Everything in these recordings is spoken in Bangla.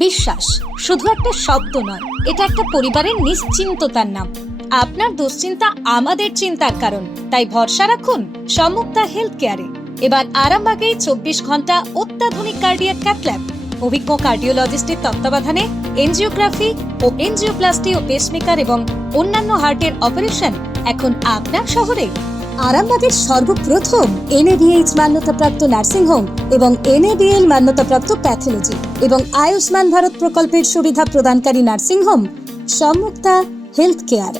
বিশ্বাস শুধু একটা শব্দ নয়, এটা একটা পরিবারের নিশ্চিন্ততার নাম। আপনার দুশ্চিন্তা আমাদের চিন্তার কারণ, তাই ভরসা রাখুন সম্মুক্তা হেলথ কেয়ারে। এবার আরামবাগেই 24 ঘন্টা অত্যাধুনিক কার্ডিয়াক ক্যাথল্যাব, অভিজ্ঞ কার্ডিওলজিস্টের তত্ত্বাবধানে এনজিওগ্রাফি ও এনজিওপ্লাস্টি ও পেসমেকার এবং অন্যান্য হার্টের অপারেশন এখন আপনার শহরে। আরামবাগের সর্বপ্রথম NABH মান্যতাপ্রাপ্ত নার্সিং হোম এবং NABL মান্যতাপ্রাপ্ত প্যাথোলজি এবং আয়ুষ্মান ভারত প্রকল্পের সুবিধা প্রদানকারী নার্সিং হোম সম্মুক্তা হেলথ কেয়ার।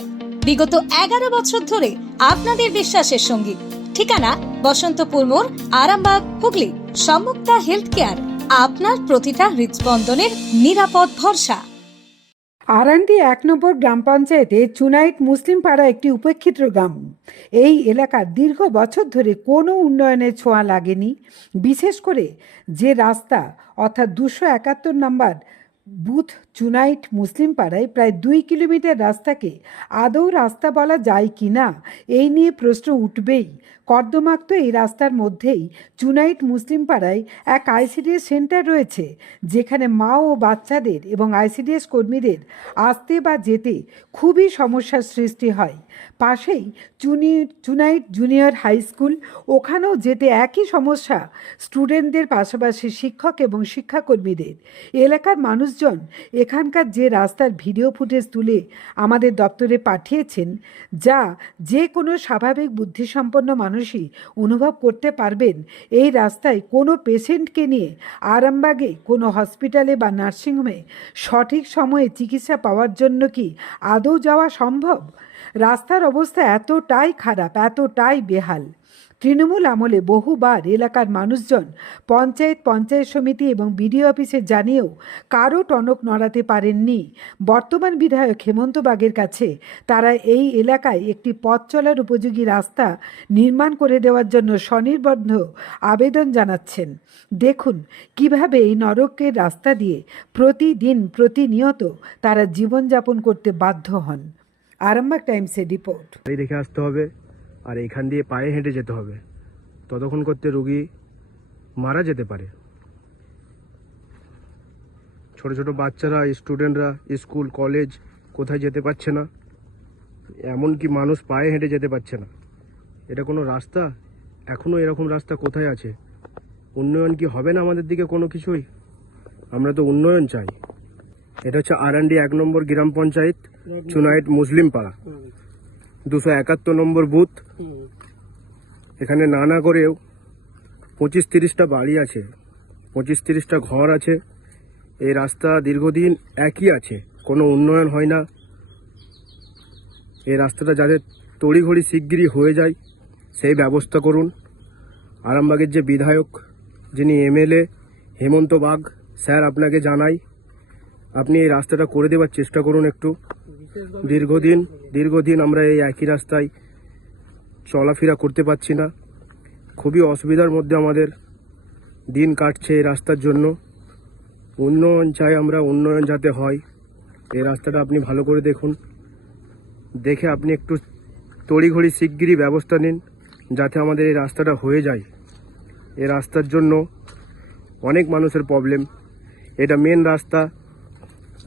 বিগত 11 বছর ধরে আপনাদের বিশ্বাসের সঙ্গী। ঠিকানা বসন্তপুর মোড়, আরামবাগ, হুগলি। সম্মুক্তা হেলথ কেয়ার, আপনার প্রতিটা হৃদস্পন্দনের নিরাপদ ভরসা। আরান্ডি 1 নম্বর গ্রাম পঞ্চায়েতে চুনাইট মুসলিম পাড়া একটি উপেক্ষিত গ্রাম। এই এলাকার দীর্ঘ বছর ধরে কোনো উন্নয়নের ছোঁয়া লাগেনি। বিশেষ করে যে রাস্তা অর্থাৎ 271 নম্বর বুথ চুনাইট মুসলিম পাড়ায় প্রায় 2 কিলোমিটার রাস্তাকে আদৌ রাস্তা বলা যায় কি না, এই নিয়ে প্রশ্ন উঠবেই। কর্দমাক্ত এই রাস্তার মধ্যেই চুনাইট মুসলিম পাড়ায় এক ICDS সেন্টার রয়েছে, যেখানে মা ও বাচ্চাদের এবং ICDS কর্মীদের আসতে বা যেতে খুবই সমস্যার সৃষ্টি হয়। পাশেই চুনাইট জুনিয়র হাই স্কুল, ওখানেও যেতে একই সমস্যা স্টুডেন্টদের পাশাপাশি শিক্ষক এবং শিক্ষাকর্মীদের। এলাকার মানুষজন এখানকার যে রাস্তার ভিডিও ফুটেজ তুলে আমাদের দপ্তরে পাঠিয়েছেন, যা যে কোনো স্বাভাবিক বুদ্ধিসম্পন্ন মানুষই অনুভব করতে পারবেন। এই রাস্তায় কোনো পেশেন্টকে নিয়ে আরামবাগে কোনো হসপিটালে বা নার্সিংহোমে সঠিক সময়ে চিকিৎসা পাওয়ার জন্য কি আদৌ যাওয়া সম্ভব? রাস্তার অবস্থা এতটাই খারাপ, এতটাই বেহাল। তৃণমূল আমলে বহুবার এলাকার মানুষজন পঞ্চায়েত সমিতি এবং বিডিও অফিসে জানিয়েও কারও টনক নড়াতে পারেননি। বর্তমান বিধায়ক হেমন্ত বাগের কাছে তারা এই এলাকায় একটি পথ চলার উপযোগী রাস্তা নির্মাণ করে দেওয়ার জন্য স্বনির্বদ্ধ আবেদন জানাচ্ছেন। দেখুন কিভাবে এই নরকের রাস্তা দিয়ে প্রতিনিয়ত তারা জীবনযাপন করতে বাধ্য হন। আরামবাগ টাইমসের রিপোর্ট। দেখে আসতে হবে, আর এখান দিয়ে পায়ে হেঁটে যেতে হবে। ততক্ষণ করতে রোগী মারা যেতে পারে। ছোট ছোট বাচ্চারা, স্টুডেন্টরা স্কুল কলেজ কোথায় যেতে পারছে না, এমনকি মানুষ পায়ে হেঁটে যেতে পারছে না। এটা কোনো রাস্তা? এখনও এরকম রাস্তা কোথায় আছে? উন্নয়ন কি হবে না আমাদের দিকে কোনো কিছুই? আমরা তো উন্নয়ন চাই। এটা হচ্ছে আরান্ডি 1 নম্বর গ্রাম পঞ্চায়েত, চুনাইট মুসলিম পাড়া, 271 নম্বর বুথ। এখানে না করেও 25-30টা বাড়ি আছে, 25-30টা ঘর আছে। এই রাস্তা দীর্ঘদিন একই আছে, কোনো উন্নয়ন হয় না। এই রাস্তাটা যাতে তড়িঘড়ি শিগগিরই হয়ে যায় সেই ব্যবস্থা করুন। আরামবাগের যে বিধায়ক, যিনি MLA হেমন্ত বাগ স্যার, আপনাকে জানাই, আপনি এই রাস্তাটা করে দেওয়ার চেষ্টা করুন একটু। দীর্ঘদিন আমরা এই একই রাস্তায় চলাফেরা করতে পারছি না। খুবই অসুবিধার মধ্যে আমাদের দিন কাটছে এই রাস্তার জন্য। উন্নয়ন চাই আমরা, উন্নয়ন যাতে হয়। এই রাস্তাটা আপনি ভালো করে দেখুন, দেখে আপনি একটু তড়িঘড়ি শিগগিরই ব্যবস্থা নিন যাতে আমাদের এই রাস্তাটা হয়ে যায়। এই রাস্তার জন্য অনেক মানুষের প্রবলেম। এটা মেন রাস্তা।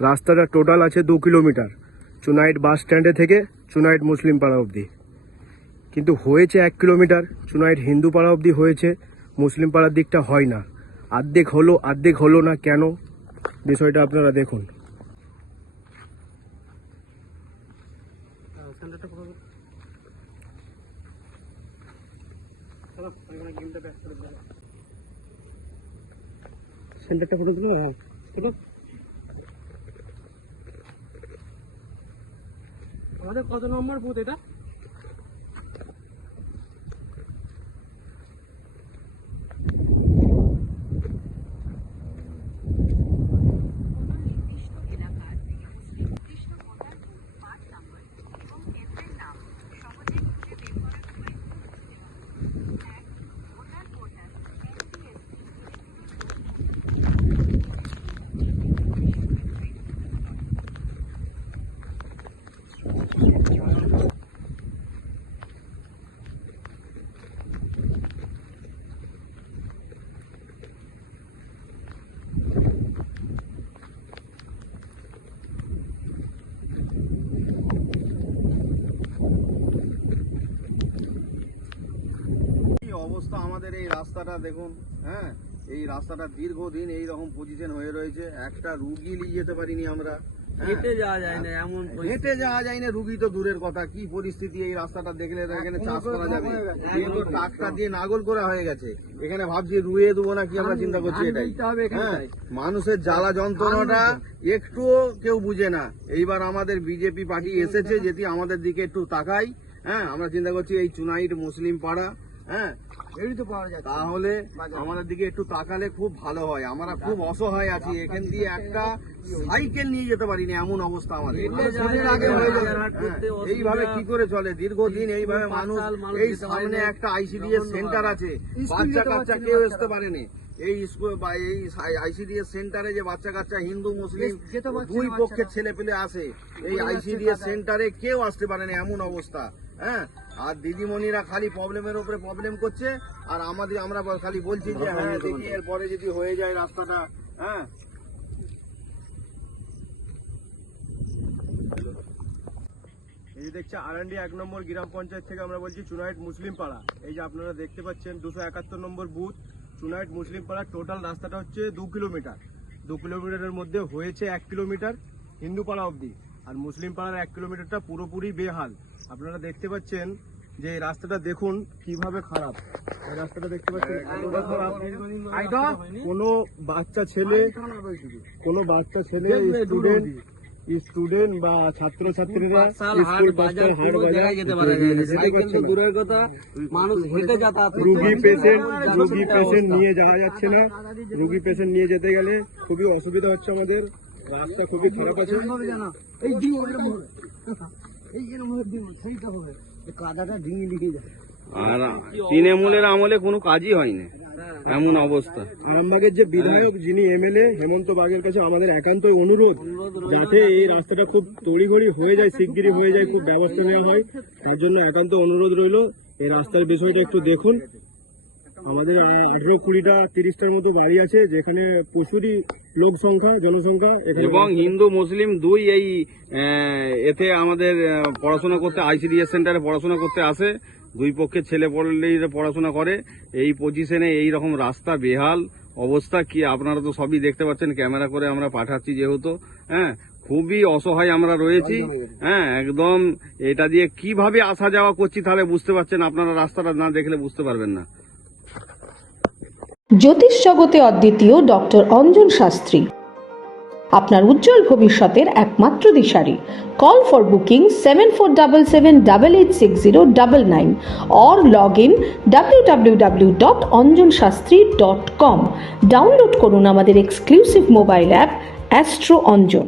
রাস্তাটা টোটাল আছে 2 কিলোমিটার, চুনাইট বাস স্ট্যান্ডে থেকে চুনাইট মুসলিম পাড়া অবধি। কিন্তু হয়েছে 1 কিলোমিটার, চুনাইট হিন্দু পাড়া অবধি হয়েছে, মুসলিম পাড়ার দিকটা হয় না। অর্ধেক হলো না কেন, বিষয়টা আপনারা দেখুন। সেন্টারটা ফটো দিল। হ্যাঁ, আমাদের কত নম্বর বুথ এটা? অবস্থা আমাদের এই রাস্তাটা দেখুন। হ্যাঁ, এই রাস্তাটা দীর্ঘদিন এই রকম পজিশন হয়ে রয়েছে, একটা রুগী নিয়ে যেতে পারিনি আমরা। হেঁটে যাওয়া যায় না এমন হেঁটে যাওয়া যায় না, রুগী তো দূরের কথা। কি পরিস্থিতি এই রাস্তাটা দেখলে তো এখানে চাষ করা যাবে, কিন্তু ট্রাক্টর দিয়ে নাগল করা হয়ে গেছে। এখানে ভাবছি রুয়ে দেবো না কি আমরা চিন্তা করছি এটাই। হ্যাঁ, মানুষের জ্বালা যন্ত্রণাটা একটুও কেউ বুঝে না। এইবার আমাদের বিজেপি পার্টি এসেছে, যদি আমাদের দিকে একটু তাকাই। হ্যাঁ, আমরা চিন্তা করছি এই চুনাইট মুসলিম পাড়া, হ্যাঁ তাহলে আমাদের দিকে একটু তাকালে খুব ভালো হয়। আমরা খুব অসহায় আছি, এখান দিয়ে একটা সাইকেল নিয়ে যেতে পারিনি, এমন অবস্থা আমাদের। এইভাবে কি করে চলে দীর্ঘদিন এইভাবে মানুষ? এই সামনে একটা আইসিডিএস সেন্টার আছে, বাচ্চা কাচ্চা কেউ আসতে পারেনি। এই স্কুল বা এই আইসিডিএস সেন্টারে যে বাচ্চা কাচ্চা হিন্দু মুসলিম দুই পক্ষের ছেলে পেলে আসে, এই আইসিডিএস সেন্টারে কেউ আসতে পারেনি, এমন অবস্থা। হ্যাঁ, আর দিদিমণিরা খালি প্রবলেমের উপরে প্রবলেম করছে, আর আমরা খালি বলছি যে হ্যাঁ দেখি এরপরে যদি হয়ে যায় রাস্তাটা। হ্যাঁ, এই যে দেখছে আরান্ডি 1 নম্বর গ্রাম পঞ্চায়েত থেকে আমরা বলছি চুনাইট মুসলিম পাড়া। এই যে আপনারা দেখতে পাচ্ছেন 271 নম্বর বুথ চুনাইট মুসলিম পাড়া। টোটাল রাস্তাটা হচ্ছে 2 কিলোমিটার। 2 কিলোমিটারের মধ্যে হয়েছে 1 কিলোমিটার হিন্দু পাড়া অবধি, আর মুসলিম পাড়ার 1 কিলোমিটারটা পুরোপুরি বেহাল। আপনারা দেখতে পাচ্ছেন যে এই রাস্তাটা দেখুন কিভাবে খারাপ। এই রাস্তাটা দেখতে পাচ্ছেন এতটা খারাপ। কোনো বাচ্চা ছেলে স্টুডেন্ট বা ছাত্রছাত্রীরা স্কুল বাসের হাট বাজার যেতে পারছে না। দূরের কথা, মানুষ হেঁটে যাতায়াত রুগী পেশেন্ট নিয়ে যাওয়া যাচ্ছে না। রুগী পেশেন্ট নিয়ে যেতে গেলে খুবই অসুবিধা হচ্ছে আমাদের। রাস্তা খুবই খারাপ আছে। আর তৃণমূলের আমলে কোনো কাজই হয়নি, এমন অবস্থা। আরামবাগের যে বিধায়ক যিনি এমএলএ হেমন্ত বাগের কাছে আমাদের একান্তই অনুরোধ, যাতে এই রাস্তাটা খুব তড়িঘড়ি হয়ে যায়, শিগগিরই হয়ে যায়, খুব ব্যবস্থা নেওয়া হয়। তার জন্য একান্ত অনুরোধ রইল, এই রাস্তার বিষয়টা একটু দেখুন। আমাদের 18-20টা 30টার মতো বাড়ি আছে, যেখানে প্রচুরই জনসংখ্যা এবং হিন্দু মুসলিম দুই এই এতে আমাদের পড়াশোনা করতে আইসিডিএস সেন্টারে পড়াশোনা করতে আসে। দুই পক্ষের ছেলে পড়লেই পড়াশোনা করে। এই পজিশনে এই রকম রাস্তা বেহাল অবস্থা কি আপনারা তো সবই দেখতে পাচ্ছেন, ক্যামেরা করে আমরা পাঠাচ্ছি যেহেতু। হ্যাঁ, খুবই অসহায় আমরা রয়েছি। হ্যাঁ, একদম এটা দিয়ে কিভাবে আসা যাওয়া করছি তাহলে বুঝতে পারছেন। আপনারা রাস্তাটা না দেখলে বুঝতে পারবেন না। জ্যোতিষ জগতে অদ্বিতীয় ডক্টর অঞ্জন শাস্ত্রী, আপনার উজ্জ্বল ভবিষ্যতের একমাত্র দিশারি। Call for booking 7477886099 or log in www.anjanshastri.com। Download করুন আমাদের exclusive mobile app astro Anjan.